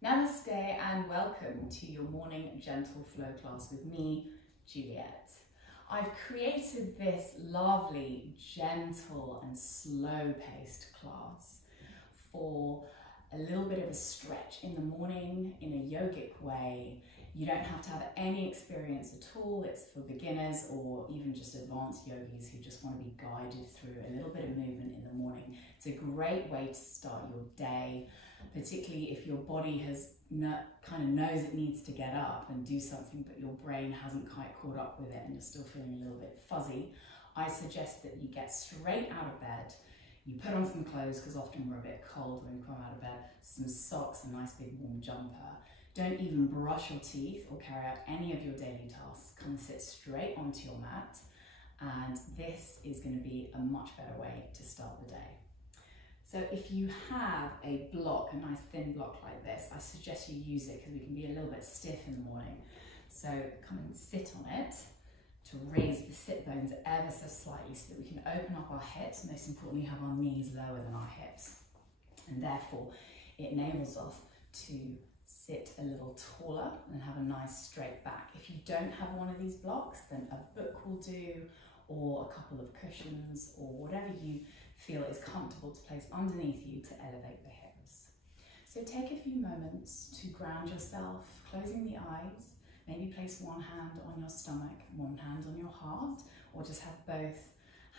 Namaste and welcome to your morning gentle flow class with me, Juliet. I've created this lovely, gentle and slow-paced class for a little bit of a stretch in the morning in a yogic way. You don't have to have any experience at all. It's for beginners or even just advanced yogis who just want to be guided through a little bit of movement in the morning. It's a great way to start your day, particularly if your body has kind of knows it needs to get up and do something, but your brain hasn't quite caught up with it and you're still feeling a little bit fuzzy. I suggest that you get straight out of bed. You put on some clothes, because often we're a bit cold when we come out of bed, some socks, a nice big warm jumper. Don't even brush your teeth or carry out any of your daily tasks. Come and sit straight onto your mat, and this is going to be a much better way to start the day. So if you have a block, a nice thin block like this, I suggest you use it because we can be a little bit stiff in the morning. So come and sit on it to raise the sit bones ever so slightly so that we can open up our hips, most importantly have our knees lower than our hips. And therefore it enables us to sit a little taller and have a nice straight back. If you don't have one of these blocks, then a book will do, or a couple of cushions, or whatever you feel is comfortable to place underneath you to elevate the hips. So take a few moments to ground yourself, closing the eyes. Maybe place one hand on your stomach, one hand on your heart, or just have both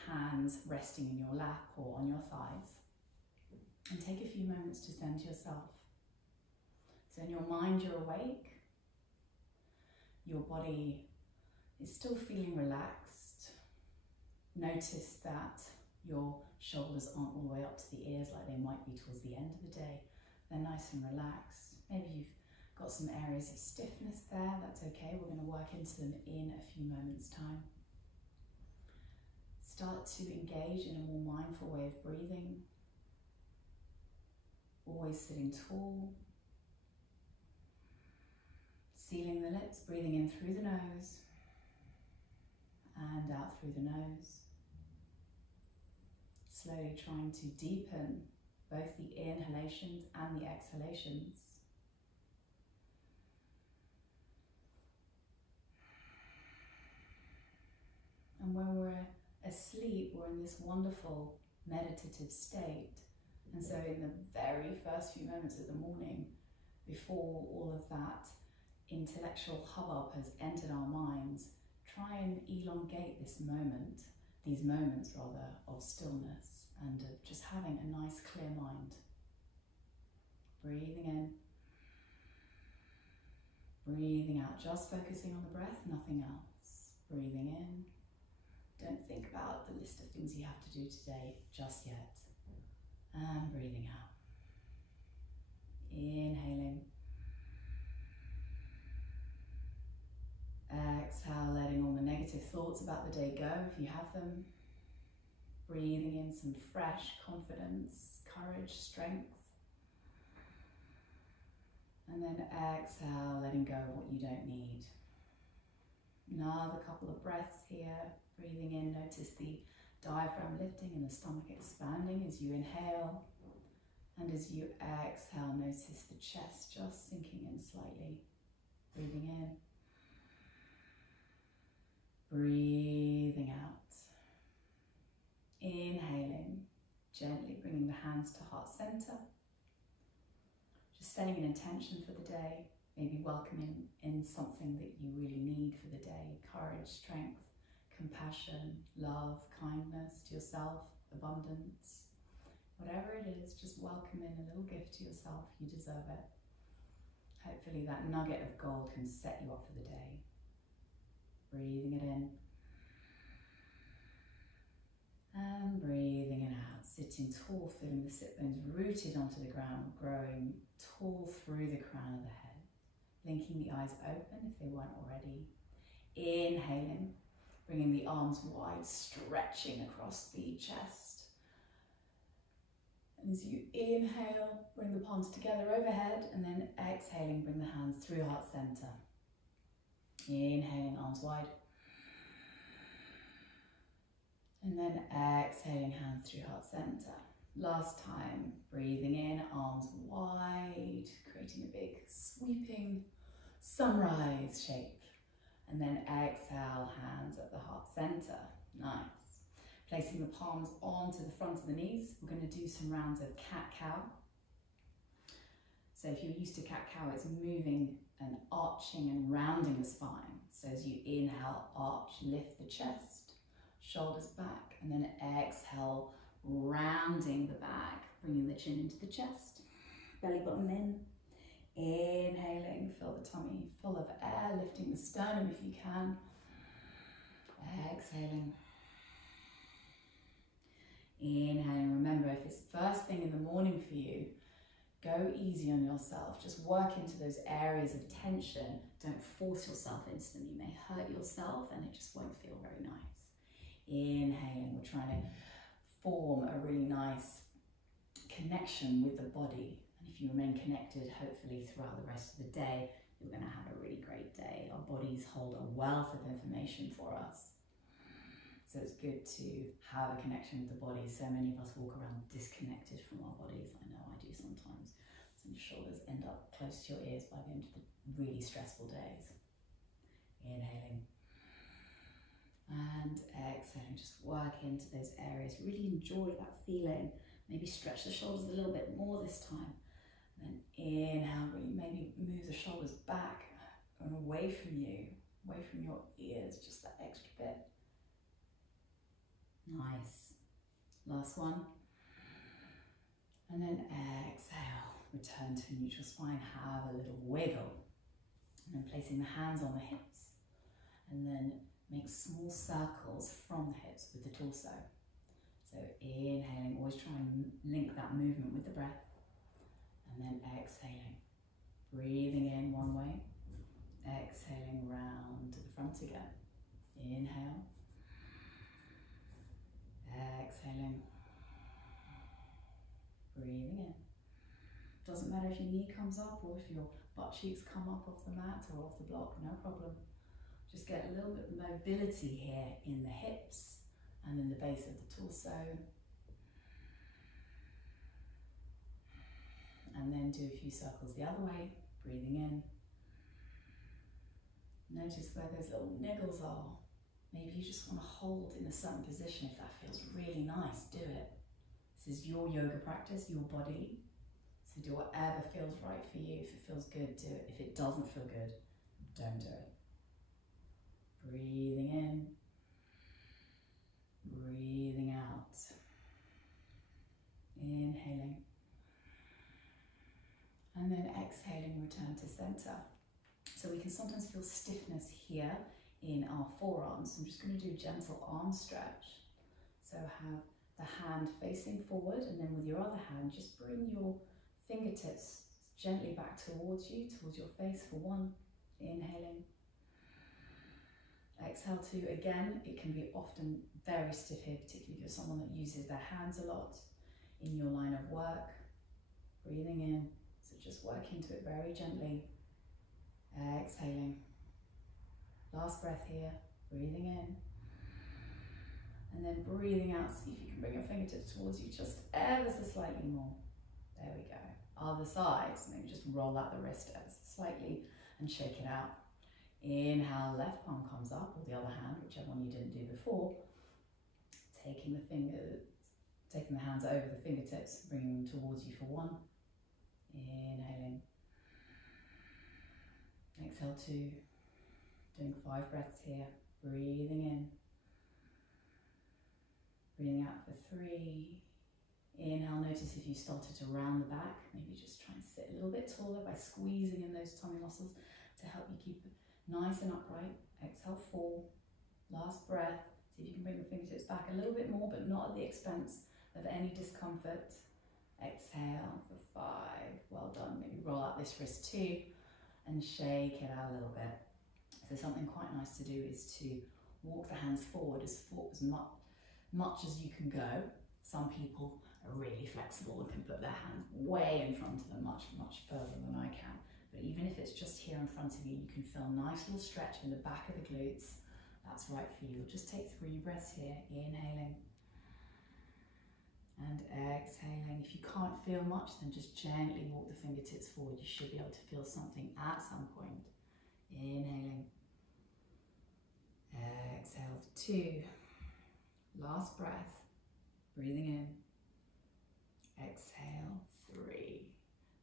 hands resting in your lap or on your thighs. And take a few moments to center yourself. So in your mind, you're awake. Your body is still feeling relaxed. Notice that your shoulders aren't all the way up to the ears like they might be towards the end of the day. They're nice and relaxed. Maybe you've got some areas of stiffness there. That's okay. We're going to work into them in a few moments' time. Start to engage in a more mindful way of breathing. Always sitting tall. Sealing the lips, breathing in through the nose and out through the nose. Slowly trying to deepen both the inhalations and the exhalations. And when we're asleep, we're in this wonderful meditative state. And so in the very first few moments of the morning, before all of that intellectual hubbub has entered our minds, try and elongate this moment, these moments rather, of stillness and of just having a nice clear mind. Breathing in, breathing out, just focusing on the breath, nothing else. Breathing in, don't think about the list of things you have to do today just yet. And breathing out. Inhaling. Exhale, letting all the negative thoughts about the day go if you have them. Breathing in some fresh confidence, courage, strength. And then exhale, letting go of what you don't need. Another couple of breaths here. Breathing in, notice the diaphragm lifting and the stomach expanding as you inhale. And as you exhale, notice the chest just sinking in slightly. Breathing in. Breathing out. Inhaling, gently bringing the hands to heart center. Just setting an intention for the day, maybe welcoming in something that you really need for the day. Courage, strength, compassion, love, kindness to yourself, abundance. Whatever it is, just welcome in a little gift to yourself. You deserve it. Hopefully that nugget of gold can set you up for the day. Breathing it in. And breathing it out. Sitting tall, feeling the sit bones rooted onto the ground, growing tall through the crown of the head. Blinking the eyes open if they weren't already. Inhaling, bringing the arms wide, stretching across the chest. And as you inhale, bring the palms together overhead, and then exhaling, bring the hands through heart center. Inhaling, arms wide. And then exhaling, hands through heart center. Last time, breathing in, arms wide, creating creating a big sweeping sunrise shape. And then exhale, hands at the heart center. Nice. Placing the palms onto the front of the knees, we're going to do some rounds of cat-cow. So if you're used to cat-cow, it's moving and arching and rounding the spine. So as you inhale, arch, lift the chest, shoulders back, and then exhale, rounding the back, bringing the chin into the chest, belly button in. Inhaling, fill the tummy full of air, lifting the sternum if you can. Exhaling. Inhaling. Remember, if it's first thing in the morning for you, go easy on yourself. Just work into those areas of tension. Don't force yourself into them. You may hurt yourself and it just won't feel very nice. Inhaling. We're trying to form a really nice connection with the body. If you remain connected, hopefully throughout the rest of the day, you're going to have a really great day. Our bodies hold a wealth of information for us. So it's good to have a connection with the body. So many of us walk around disconnected from our bodies. I know I do sometimes. So your shoulders end up close to your ears by the end of the really stressful days. Inhaling. And exhaling. Just work into those areas. Really enjoy that feeling. Maybe stretch the shoulders a little bit more this time. Then inhale, really maybe move the shoulders back and away from you, away from your ears, just that extra bit. Nice. Last one. And then exhale, return to a neutral spine, have a little wiggle. And then placing the hands on the hips. And then make small circles from the hips with the torso. So inhaling, always try and link that movement with the breath. And then exhaling, breathing in one way, exhaling round to the front again. Inhale, exhaling, breathing in. Doesn't matter if your knee comes up or if your butt cheeks come up off the mat or off the block, no problem. Just get a little bit of mobility here in the hips and in the base of the torso. And then do a few circles the other way, breathing in. Notice where those little niggles are. Maybe you just want to hold in a certain position. If that feels really nice, do it. This is your yoga practice, your body. So do whatever feels right for you. If it feels good, do it. If it doesn't feel good, don't do it. Breathing in, breathing out. Inhaling. And then exhaling, return to center. So we can sometimes feel stiffness here in our forearms. I'm just going to do a gentle arm stretch. So have the hand facing forward, and then with your other hand, just bring your fingertips gently back towards you, towards your face for one. Inhaling. Exhale two. Again, it can be often very stiff here, particularly if you're someone that uses their hands a lot in your line of work. Breathing in. So just work into it very gently. Exhaling. Last breath here. Breathing in. And then breathing out. See if you can bring your fingertips towards you just ever so slightly more. There we go. Other side. So maybe just roll out the wrist ever so slightly and shake it out. Inhale, left palm comes up, or the other hand, whichever one you didn't do before. Taking the hands over the fingertips, bringing them towards you for one. Inhaling. Exhale two. Doing 5 breaths here. Breathing in. Breathing out for 3. Inhale, notice if you started to round the back, maybe just try and sit a little bit taller by squeezing in those tummy muscles to help you keep it nice and upright. Exhale 4. Last breath. See if you can bring the fingertips back a little bit more, but not at the expense of any discomfort. Exhale for 5. Well done. Maybe roll out this wrist too and shake it out a little bit. So something quite nice to do is to walk the hands forward as much as you can go. Some people are really flexible and can put their hands way in front of them, much further than I can. But even if it's just here in front of you, you can feel a nice little stretch in the back of the glutes. That's right for you. We'll just take 3 breaths here, inhaling. And exhaling. If you can't feel much, then just gently walk the fingertips forward. You should be able to feel something at some point. Inhaling. Exhale, 2. Last breath. Breathing in. Exhale, 3.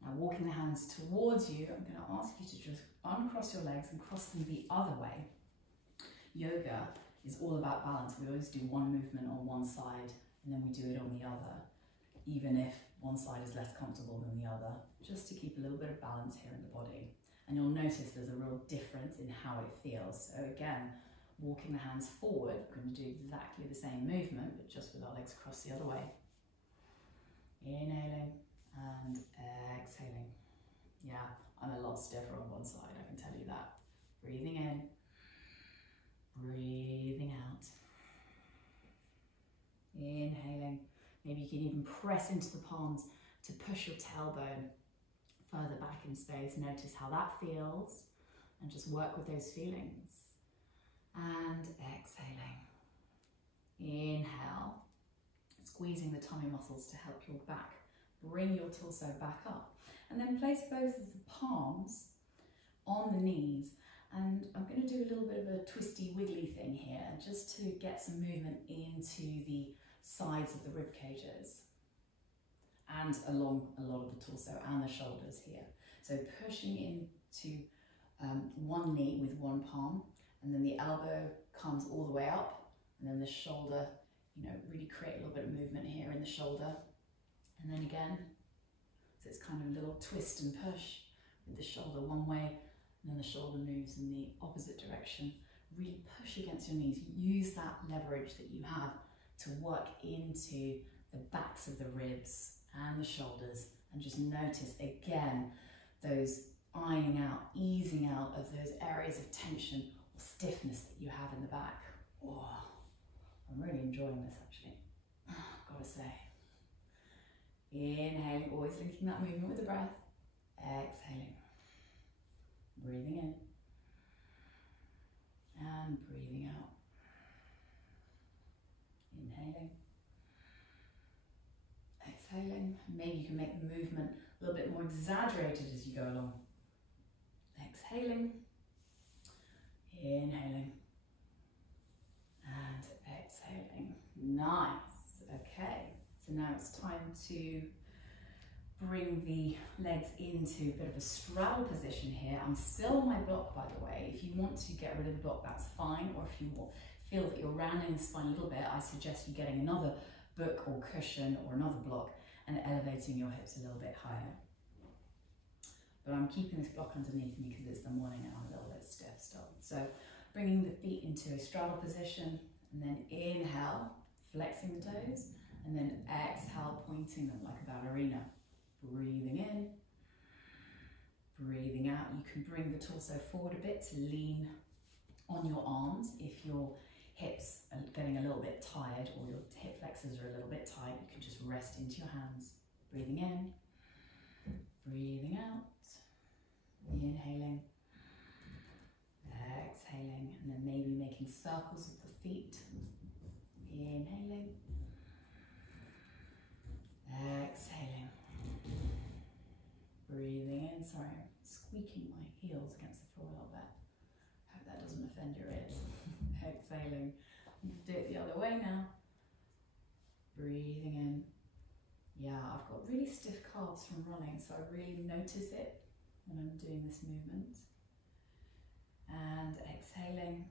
Now walking the hands towards you, I'm going to ask you to just uncross your legs and cross them the other way. Yoga is all about balance. We always do one movement on one side and then we do it on the other, even if one side is less comfortable than the other, just to keep a little bit of balance here in the body. And you'll notice there's a real difference in how it feels. So again, walking the hands forward, we're going to do exactly the same movement, but just with our legs crossed the other way. Inhaling and exhaling. Yeah, I'm a lot stiffer on one side, I can tell you that. Breathing in, breathing out. Inhaling. Maybe you can even press into the palms to push your tailbone further back in space. Notice how that feels and just work with those feelings. And exhaling. Inhale. Squeezing the tummy muscles to help your back. Bring your torso back up. And then place both of the palms on the knees. And I'm going to do a little bit of a twisty wiggly thing here just to get some movement into the sides of the rib cages and along a lot of the torso and the shoulders here. So pushing into one knee with one palm, and then the elbow comes all the way up, and then the shoulder, really create a little bit of movement here in the shoulder. And then again, so it's kind of a little twist and push with the shoulder one way, and then the shoulder moves in the opposite direction. Really push against your knees. Use that leverage that you have to work into the backs of the ribs and the shoulders, and just notice again those ironing out, easing out of those areas of tension or stiffness that you have in the back. Oh, I'm really enjoying this actually, gotta say. Inhaling, always linking that movement with the breath. Exhaling. Breathing in. And breathing out. Inhaling. Exhaling. Maybe you can make the movement a little bit more exaggerated as you go along. Exhaling. Inhaling. And exhaling. Nice. Okay. So now it's time to bring the legs into a bit of a straddle position here. I'm still on my block, by the way. If you want to get rid of the block, that's fine. Or if you feel that you're rounding the spine a little bit, I suggest you getting another book or cushion or another block and elevating your hips a little bit higher. But I'm keeping this block underneath me because it's the morning and I'm a little bit stiff still. So bringing the feet into a straddle position, and then inhale, flexing the toes, and then exhale, pointing them like a ballerina. Breathing in, breathing out. You can bring the torso forward a bit to lean on your arms. If your hips are getting a little bit tired or your hip flexors are a little bit tight, you can just rest into your hands. Breathing in, breathing out, inhaling, exhaling, and then maybe making circles with the feet. Inhaling, exhaling. Breathing in, sorry, I'm squeaking my heels against the floor a little bit. Hope that doesn't offend your ears. Exhaling. Do it the other way now. Breathing in. Yeah, I've got really stiff calves from running, so I really notice it when I'm doing this movement. And exhaling.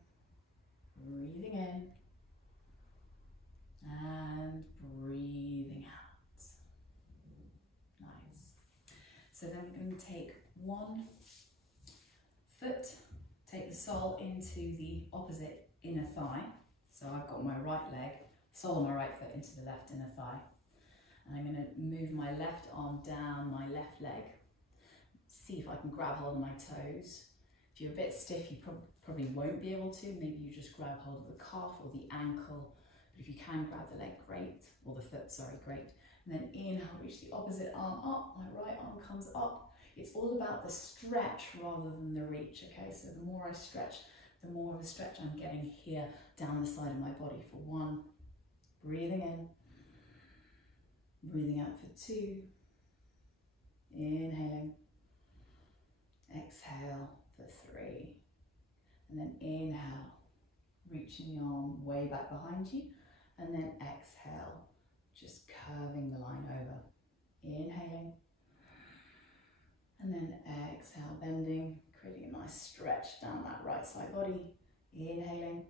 Breathing in. And breathing out. So then I'm going to take one foot, take the sole into the opposite inner thigh. So I've got my right leg, sole of my right foot into the left inner thigh. And I'm going to move my left arm down my left leg. See if I can grab hold of my toes. If you're a bit stiff, you probably won't be able to. Maybe you just grab hold of the calf or the ankle. But if you can grab the leg, great. Or the foot, sorry, great. And then inhale, reach the opposite arm up, my right arm comes up. It's all about the stretch rather than the reach, okay? So the more I stretch, the more of a stretch I'm getting here down the side of my body for one. Breathing in. Breathing out for 2. Inhaling. Exhale for 3. And then inhale, reaching the arm way back behind you. And then exhale, just curving the line over. Inhaling. And then exhale, bending, creating a nice stretch down that right side body. Inhaling.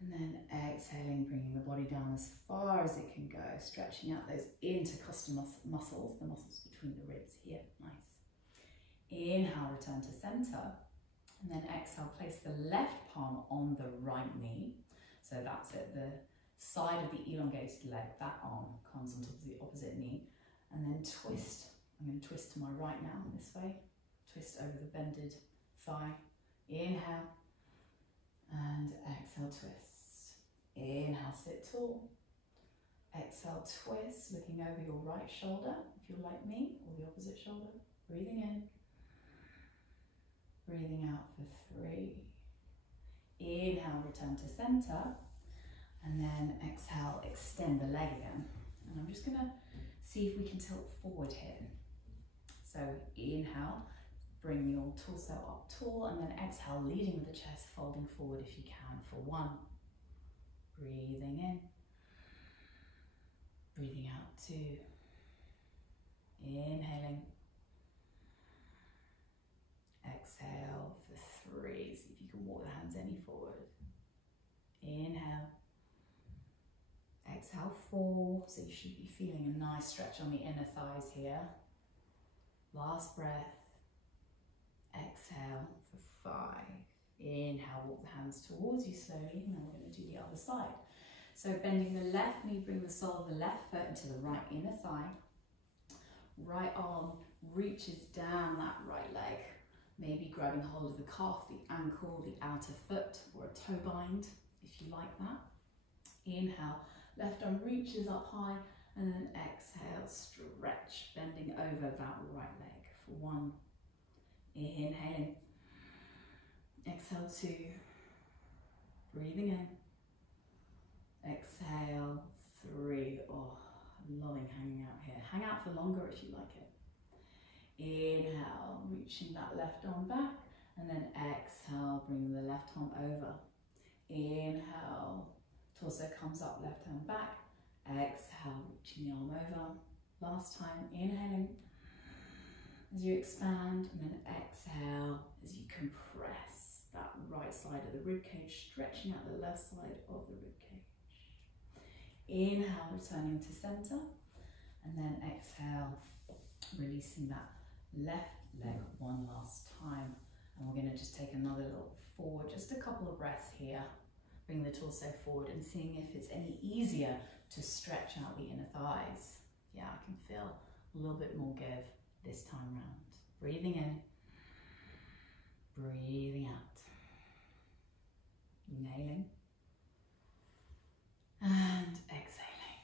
And then exhaling, bringing the body down as far as it can go, stretching out those intercostal muscles, the muscles between the ribs here. Nice. Inhale, return to center. And then exhale, place the left palm on the right knee. So that's it, the side of the elongated leg, that arm comes on top of the opposite knee. And then twist. I'm going to twist to my right now, this way. Twist over the bended thigh. Inhale. And exhale, twist. Inhale, sit tall. Exhale, twist, looking over your right shoulder, if you're like me, or the opposite shoulder. Breathing in. Breathing out for 3. Inhale, return to center. And then exhale, extend the leg again. And I'm just going to see if we can tilt forward here. So inhale, bring your torso up tall, and then exhale, leading with the chest, folding forward if you can for 1. Breathing in. Breathing out 2. Inhaling. Exhale for 3. See if you can walk the hands any forward. Inhale. Exhale 4. So you should be feeling a nice stretch on the inner thighs here. Last breath. Exhale for 5. Inhale, walk the hands towards you slowly, and then we're going to do the other side. So bending the left knee, bring the sole of the left foot into the right inner thigh. Right arm reaches down that right leg, maybe grabbing hold of the calf, the ankle, the outer foot, or a toe bind, if you like that. Inhale, left arm reaches up high, and then exhale, stretch, bending over that right leg for 1. Inhaling. Exhale 2. Breathing in. Exhale 3. Oh, I'm loving hanging out here. Hang out for longer if you like it. Inhale, reaching that left arm back, and then exhale, bringing the left arm over. Inhale, torso comes up, left arm back. Exhale, reaching the arm over. Last time, inhaling as you expand, and then exhale as you compress that right side of the ribcage, stretching out the left side of the ribcage. Inhale, returning to center, and then exhale, releasing that left leg 1 last time. And we're going to just take another little forward, just a couple of breaths here. Bring the torso forward and seeing if it's any easier to stretch out the inner thighs. Yeah, I can feel a little bit more give this time round. Breathing in, breathing out. Inhaling and exhaling.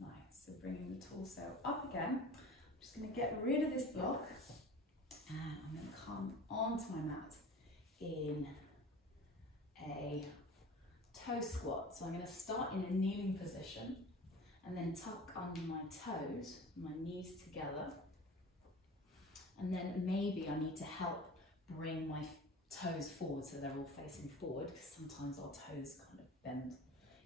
Nice, so bringing the torso up again. I'm just going to get rid of this block and I'm going to come onto my mat in a toe squat. So I'm going to start in a kneeling position and then tuck under my toes, my knees together. And then maybe I need to help bring my toes forward so they're all facing forward, because sometimes our toes kind of bend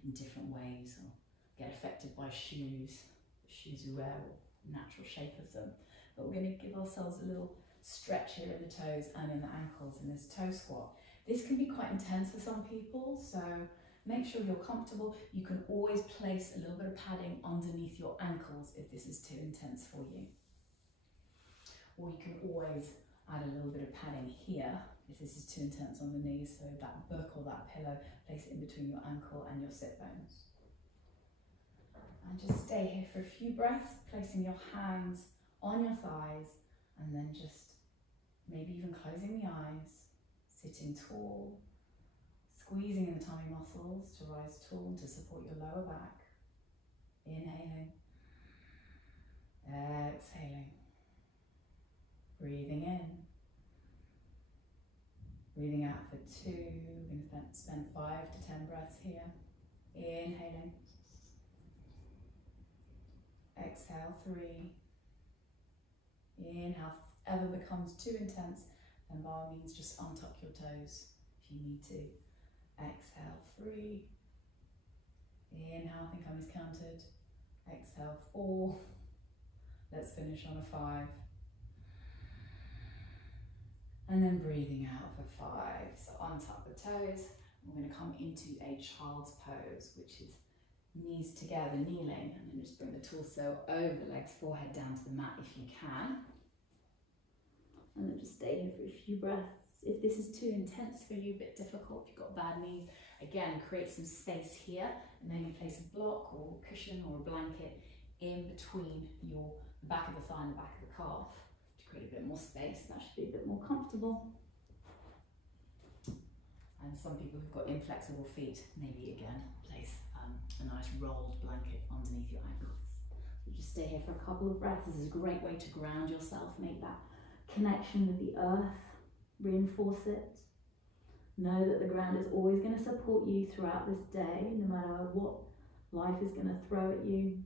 in different ways or get affected by shoes, the shoes we wear, or natural shape of them. But we're going to give ourselves a little stretch here in the toes and in the ankles in this toe squat. This can be quite intense for some people, so make sure you're comfortable. You can always place a little bit of padding underneath your ankles if this is too intense for you. Or you can always add a little bit of padding here if this is too intense on the knees, so that book or that pillow, place it in between your ankle and your sit bones. And just stay here for a few breaths, placing your hands on your thighs, and then just maybe even closing the eyes, sitting tall, squeezing in the tummy muscles to rise tall and to support your lower back. Inhaling, exhaling, breathing in, breathing out for 2. We're going to spend 5 to 10 breaths here. Inhaling, Exhale, 3. Inhale, ever becomes too intense, then by all means just untuck your toes if you need to. Exhale, 3. Inhale, I think I miscounted. Exhale, 4. Let's finish on a 5. And then breathing out for 5. So untuck the toes. We're going to come into a child's pose, which is knees together, kneeling, and then just bring the torso over the legs, forehead down to the mat if you can. And then just stay here for a few breaths. If this is too intense for you, a bit difficult, if you've got bad knees, again, create some space here, and then you place a block or a cushion or a blanket in between your back of the thigh and the back of the calf to create a bit more space. That should be a bit more comfortable. And some people who've got inflexible feet, maybe again, place a nice rolled blanket underneath your ankles. So just stay here for a couple of breaths. This is a great way to ground yourself, make that connection with the earth, reinforce it. Know that the ground is always going to support you throughout this day, no matter what life is going to throw at you.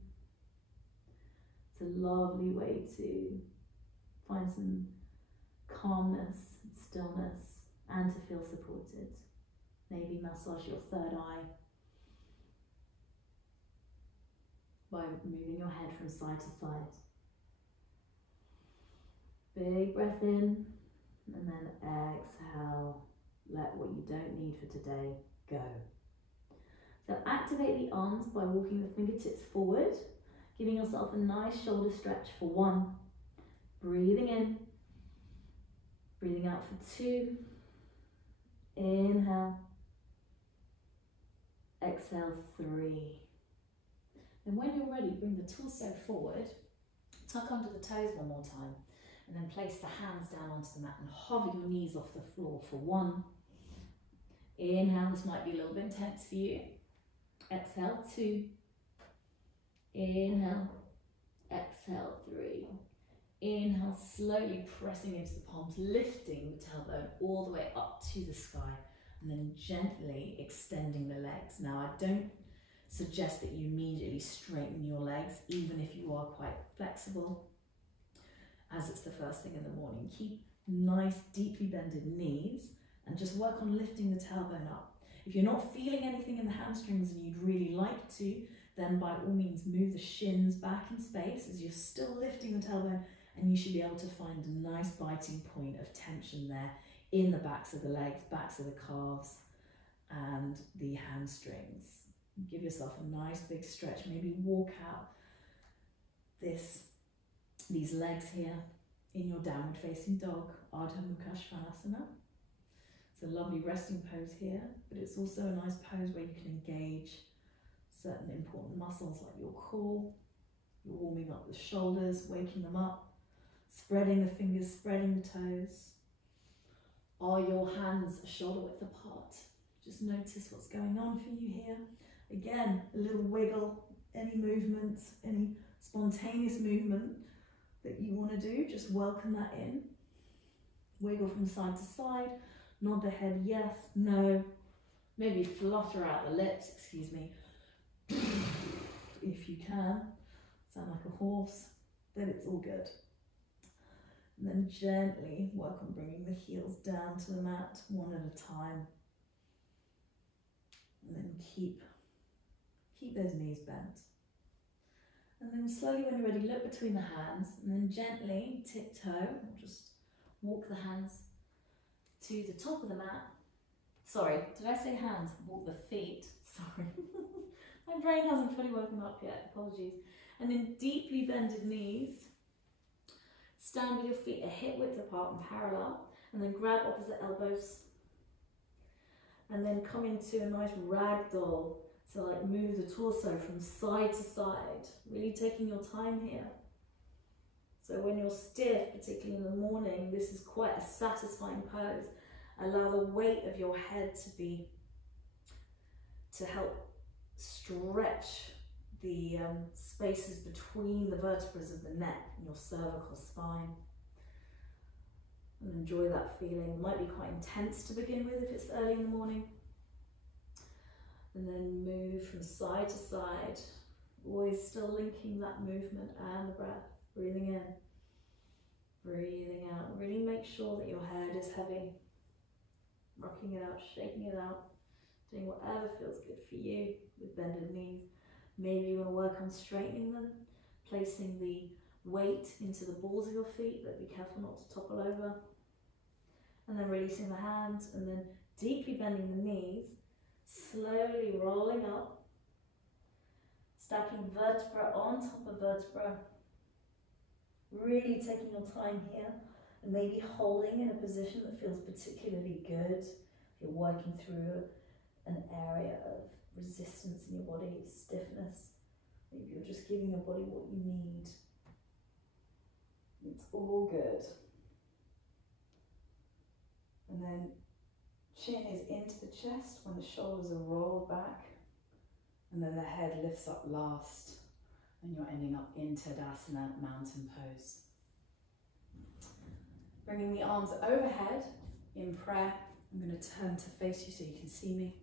It's a lovely way to find some calmness, stillness, and to feel supported. Maybe massage your third eye by moving your head from side to side. Big breath in, and then exhale. Let what you don't need for today go. So activate the arms by walking the fingertips forward, giving yourself a nice shoulder stretch for 1. Breathing in, breathing out for 2. Inhale. Exhale, 3. And when you're ready, bring the torso forward, tuck under the toes one more time, and then place the hands down onto the mat and hover your knees off the floor for 1. Inhale, this might be a little bit intense for you. Exhale, 2. Inhale, exhale, 3. Inhale, slowly pressing into the palms, lifting the tailbone all the way up to the sky, and then gently extending the legs. Now, I don't suggest that you immediately straighten your legs, even if you are quite flexible, as it's the first thing in the morning. Keep nice, deeply bended knees, and just work on lifting the tailbone up. If you're not feeling anything in the hamstrings and you'd really like to, then by all means move the shins back in space as you're still lifting the tailbone, and you should be able to find a nice biting point of tension there in the backs of the legs, backs of the calves, and the hamstrings. Give yourself a nice big stretch. Maybe walk out these legs here in your downward facing dog, Ardha Mukha Svanasana. It's a lovely resting pose here, but it's also a nice pose where you can engage certain important muscles like your core. You're warming up the shoulders, waking them up, spreading the fingers, spreading the toes. Are your hands shoulder width apart? Just notice what's going on for you here. Again, a little wiggle, any movement, any spontaneous movement that you want to do, just welcome that in. Wiggle from side to side, nod the head yes, no, maybe flutter out the lips, excuse me, if you can. Sound like a horse, then it's all good. And then gently work on bringing the heels down to the mat one at a time. And then keep those knees bent. And then slowly, when you're ready, look between the hands, and then gently tiptoe, or just walk the hands to the top of the mat. Sorry, did I say hands? Walk the feet. Sorry. My brain hasn't fully woken up yet, apologies. And then deeply bended knees. Stand with your feet a hip width apart and parallel, and then grab opposite elbows. And then come into a nice ragdoll. So like move the torso from side to side, really taking your time here. So when you're stiff, particularly in the morning, this is quite a satisfying pose. Allow the weight of your head to help stretch the spaces between the vertebrae of the neck and your cervical spine. And enjoy that feeling. It might be quite intense to begin with if it's early in the morning. And then move from side to side Always still linking that movement and the breath. Breathing in, breathing out. Really make sure that your head is heavy. Rocking it out, shaking it out. Doing whatever feels good for you with bended knees. Maybe you want to work on straightening them, placing the weight into the balls of your feet, but be careful not to topple over. And then releasing the hands, and then deeply bending the knees, slowly rolling up, stacking vertebra on top of vertebra. Really taking your time here, and maybe holding in a position that feels particularly good. If you're working through an area of resistance in your body, stiffness, maybe you're just giving your body what you need. It's all good. And then chin is into the chest when the shoulders are rolled back, and then the head lifts up last, and you're ending up in Tadasana, mountain pose. Bringing the arms overhead in prayer. I'm going to turn to face you so you can see me.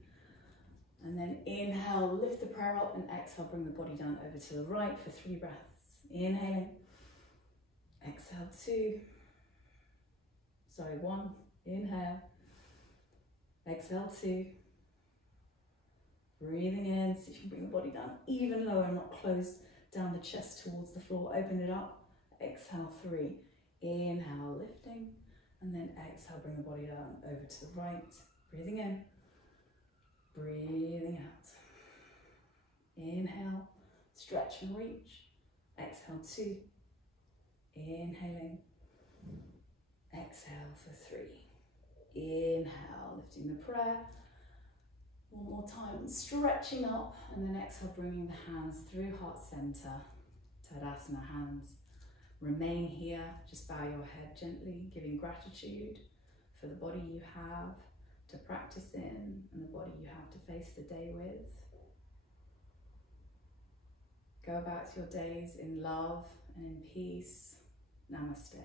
And then inhale, lift the prayer up, and exhale, bring the body down over to the right for 3 breaths. Inhaling, exhale 2, 1, inhale, exhale 2, breathing in, so you can bring the body down even lower, not close down the chest towards the floor, open it up, exhale 3, inhale, lifting, and then exhale, bring the body down over to the right, breathing in, breathing out. Inhale, stretch and reach. Exhale 2. Inhaling. Exhale for 3. Inhale, lifting the prayer. One more time, stretching up, and then exhale, bringing the hands through heart center. Tadasana hands. Remain here, just bow your head gently, giving gratitude for the body you have to practice in and the body you have to face the day with. Go about your days in love and in peace. Namaste.